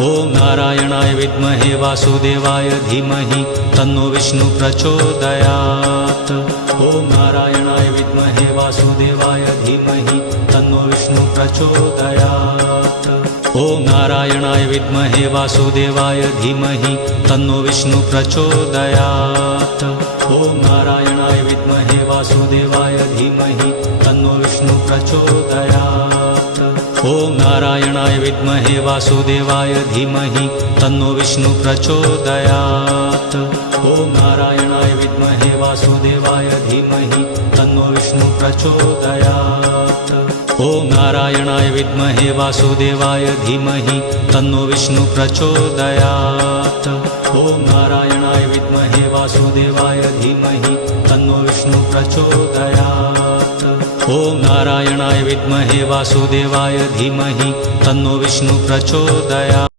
ॐ नारायणाय विद्महे वासुदेवाय धीमहि तन्नो विष्णु प्रचोदयात्। ॐ नारायणाय विद्महे वासुदेवाय धीमहि तन्नो विष्णु प्रचोदयात्। ॐ नारायणाय विद्महे वासुदेवाय धीमहि तन्नो विष्णु प्रचोदयात्। ॐ नारायणाय विद्महे वासुदेवाय धीमहि तन्नो विष्णु प्रचोदयात्। ॐ नारायणाय विद्महे वासुदेवाय धीमहि तन्नो विष्णु प्रचोदयात्। ॐ नारायणाय विद्महे वासुदेवाय धीमहि तन्नो विष्णु प्रचोदयात्। ॐ नारायणाय विद्महे वासुदेवाय धीमहि तन्नो विष्णु प्रचोदयात्। ॐ नारायणाय विद्महे वासुदेवाय धीमहि तन्नो विष्णु प्रचोदयात्। ॐ नारायणाय विद्महे वासुदेवाय धीमहि तन्नो विष्णु प्रचोदयात्।